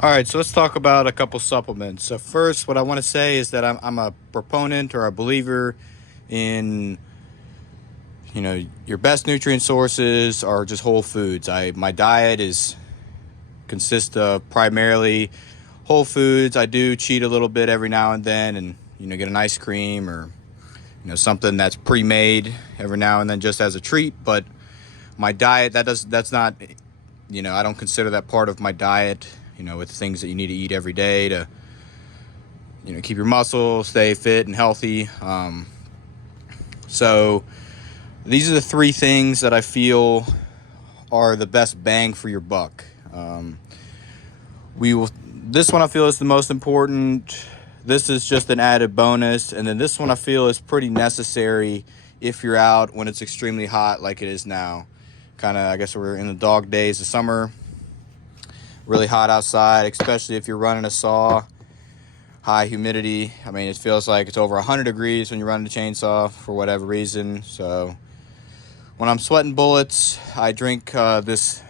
All right, so let's talk about a couple supplements. So first, what I want to say is that I'm a proponent or a believer in your best nutrient sources are just whole foods. My diet is consists of primarily whole foods. I do cheat a little bit every now and then, and get an ice cream or something that's pre-made every now and then just as a treat. But my diet that's not I don't consider that part of my diet. With things that you need to eat every day to keep your muscles, stay fit and healthy. So these are the three things that I feel are the best bang for your buck. We will. This one I feel is the most important. This is just an added bonus, and then this one I feel is pretty necessary if you're out when it's extremely hot, like it is now. I guess we're in the dog days of summer. Really hot outside, especially if you're running a saw. High humidity. I mean, it feels like it's over 100 degrees when you're running a chainsaw for whatever reason. So when I'm sweating bullets, I drink this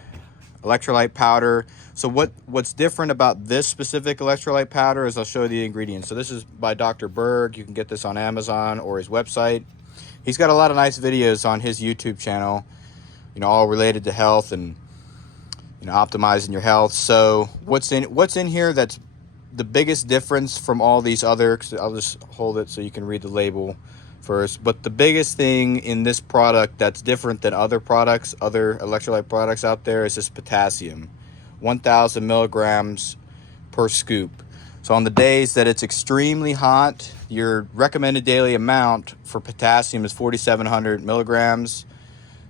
electrolyte powder. So what's different about this specific electrolyte powder is I'll show you the ingredients. So this is by Dr. Berg. You can get this on Amazon or his website. He's got a lot of nice videos on his YouTube channel, all related to health and optimizing your health. So what's in here that's the biggest difference from all these other, I'll just hold it so you can read the label first. But the biggest thing in this product that's different than other electrolyte products out there is this potassium, 1,000 milligrams per scoop. So on the days that it's extremely hot, your recommended daily amount for potassium is 4,700 milligrams.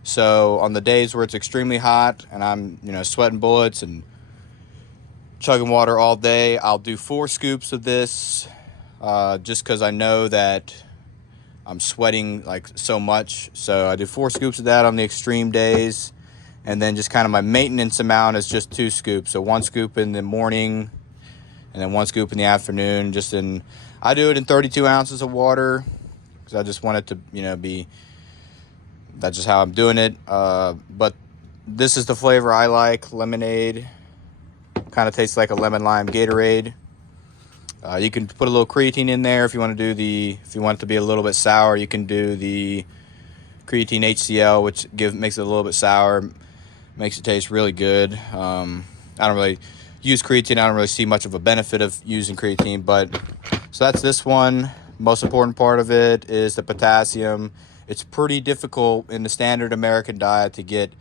So on the days where it's extremely hot and I'm, sweating bullets and chugging water all day, I'll do 4 scoops of this just because I know that I'm sweating like so much. So I do 4 scoops of that on the extreme days. And then just kind of my maintenance amount is just 2 scoops. So 1 scoop in the morning and then 1 scoop in the afternoon. I do it in 32 ounces of water because I just want it to, that's just how I'm doing it. But this is the flavor I like, lemonade. Kind of tastes like a lemon lime Gatorade. You can put a little creatine in there if you want it to be a little bit sour. You can do the creatine HCl, which makes it a little bit sour, makes it taste really good. I don't really use creatine. I don't really see much of a benefit of using creatine, but so that's this one. Most important part of it is the potassium. It's pretty difficult in the standard American diet to get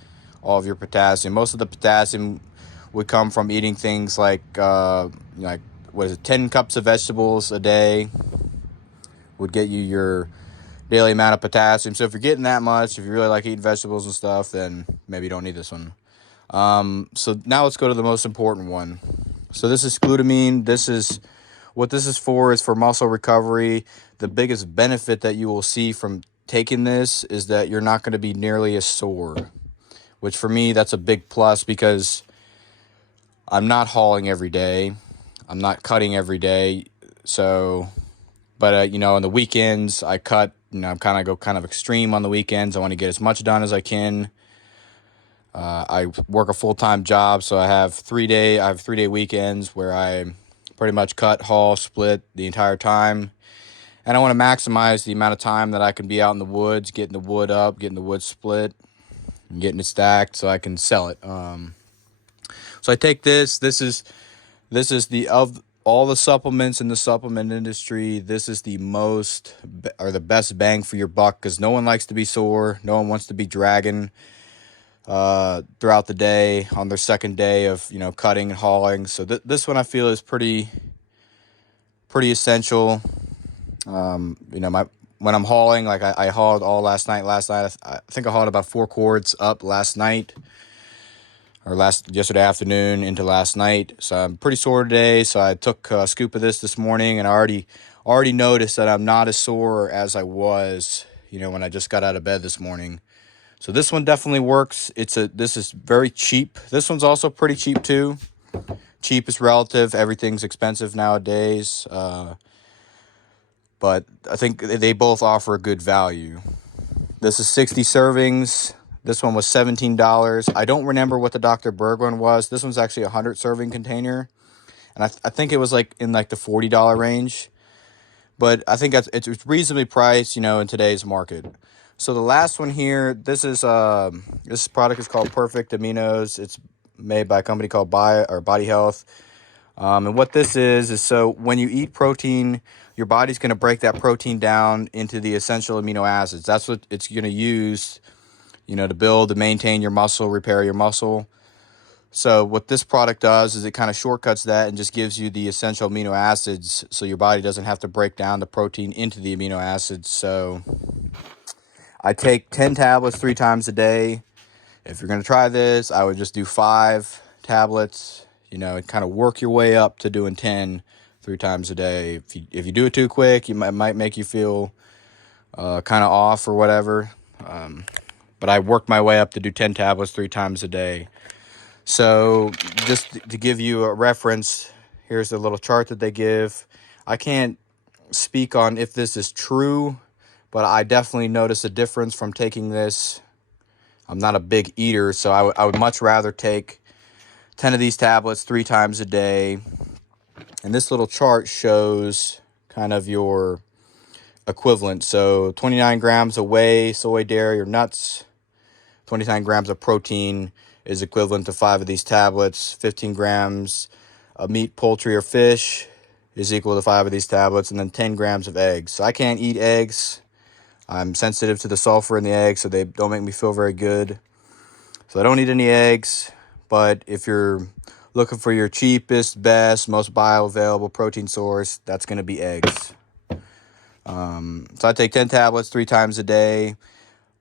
all of your potassium. Most of the potassium would come from eating things like 10 cups of vegetables a day would get you your daily amount of potassium. So if you're getting that much, if you really like eating vegetables and stuff, then maybe you don't need this one. So now let's go to the most important one. So this is glutamine. What this is for muscle recovery. The biggest benefit that you will see from taking this is that you're not going to be nearly as sore, which for me, that's a big plus because I'm not hauling every day. I'm not cutting every day. So, but on the weekends I cut, I'm go kind of extreme on the weekends. I want to get as much done as I can. I work a full-time job, so I have 3-day weekends where I pretty much cut, haul, split the entire time. And I want to maximize the amount of time that I can be out in the woods, getting the wood up, getting the wood split, and getting it stacked so I can sell it. So I take this. This is of all the supplements in the supplement industry, this is the best bang for your buck because no one likes to be sore. No one wants to be dragging throughout the day on their second day of cutting and hauling. So this one I feel is pretty essential. When I'm hauling, like I hauled all last night. I think I hauled about 4 cords up last night. Or yesterday afternoon into last night. So I'm pretty sore today. So I took a scoop of this morning, and I already noticed that I'm not as sore as I was, when I just got out of bed this morning. So this one definitely works. This is very cheap. This one's also pretty cheap too. Cheap is relative. Everything's expensive nowadays. But I think they both offer a good value. This is 60 servings. This one was $17. I don't remember what the Dr. Berg one was. This one's actually a 100 serving container. and I think it was like in like the $40 range. But I think it's reasonably priced, you know, in today's market. So the last one here, this product is called Perfect Aminos. It's made by a company called Body Health. And what this is so when you eat protein, your body's going to break that protein down into the essential amino acids. That's what it's going to use, you know, to build, to maintain your muscle, repair your muscle. So what this product does is it kind of shortcuts that and just gives you the essential amino acids, so your body doesn't have to break down the protein into the amino acids. So I take 10 tablets 3 times a day. If you're going to try this, I would just do 5 tablets, you know, and kind of work your way up to doing 10 3 times a day. If you do it too quick, it might make you feel kind of off or whatever. But I worked my way up to do 10 tablets 3 times a day. So just to give you a reference, here's the little chart that they give. I can't speak on if this is true, but I definitely notice a difference from taking this. I'm not a big eater, so I would much rather take 10 of these tablets 3 times a day. And this little chart shows kind of your equivalent. So 29 grams of whey, soy, dairy, or nuts. 29 grams of protein is equivalent to 5 of these tablets. 15 grams of meat, poultry, or fish is equal to 5 of these tablets. And then 10 grams of eggs. So I can't eat eggs. I'm sensitive to the sulfur in the eggs, so they don't make me feel very good. So I don't eat any eggs. But if you're looking for your cheapest, best, most bioavailable protein source, that's going to be eggs. So I take 10 tablets 3 times a day.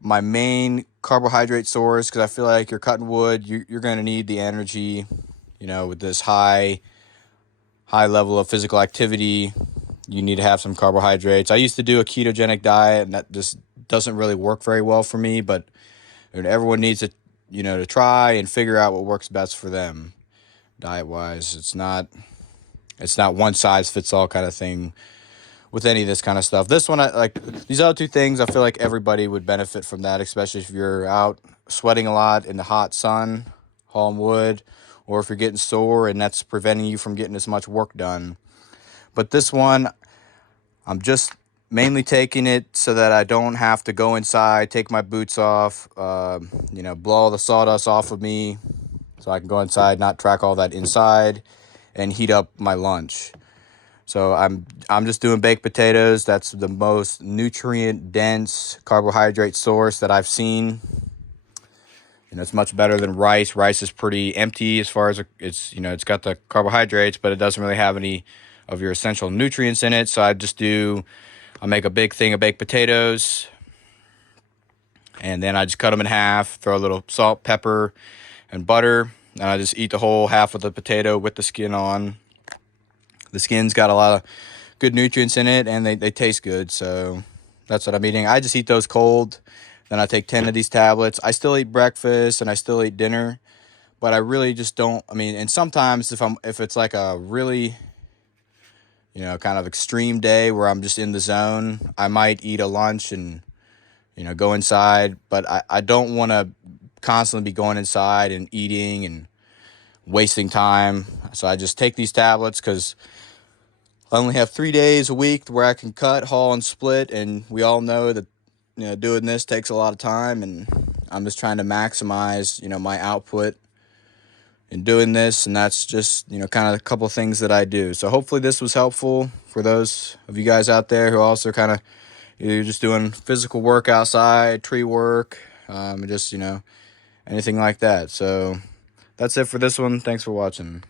My main carbohydrate source, because I feel like you're cutting wood, you're going to need the energy, you know, with this high level of physical activity. You need to have some carbohydrates. I used to do a ketogenic diet, and that just doesn't really work very well for me, but everyone needs to, you know, to try and figure out what works best for them diet-wise. It's not one size fits all kind of thing with any of this kind of stuff. This one, I like these other 2 things. I feel like everybody would benefit from that, especially if you're out sweating a lot in the hot sun, hauling wood, or if you're getting sore and that's preventing you from getting as much work done. But this one, I'm just mainly taking it so that I don't have to go inside, take my boots off, you know, blow all the sawdust off of me, so I can go inside, not track all that inside, and heat up my lunch. So I'm just doing baked potatoes. That's the most nutrient dense carbohydrate source that I've seen. And it's much better than rice. Rice is pretty empty as far as it's, you know, it's got the carbohydrates, but it doesn't really have any of your essential nutrients in it. So I make a big thing of baked potatoes, and then I just cut them in half, throw a little salt, pepper, and butter, and I just eat the whole half of the potato with the skin on. The skin's got a lot of good nutrients in it, and they taste good, so that's what I'm eating. I just eat those cold. Then I take 10 of these tablets. I still eat breakfast, and I still eat dinner, but I really just don't, I mean, and sometimes if it's like a really, you know, kind of extreme day where I'm just in the zone, I might eat a lunch and, you know, go inside, but I don't want to constantly be going inside and eating and wasting time. So I just take these tablets because I only have 3 days a week where I can cut, haul, and split, and we all know that, you know, doing this takes a lot of time, and I'm just trying to maximize, you know, my output in doing this, and that's just, you know, kind of a couple things that I do. So hopefully this was helpful for those of you guys out there who also kind of, you're just doing physical work outside, tree work, just, you know, anything like that. So that's it for this one. Thanks for watching.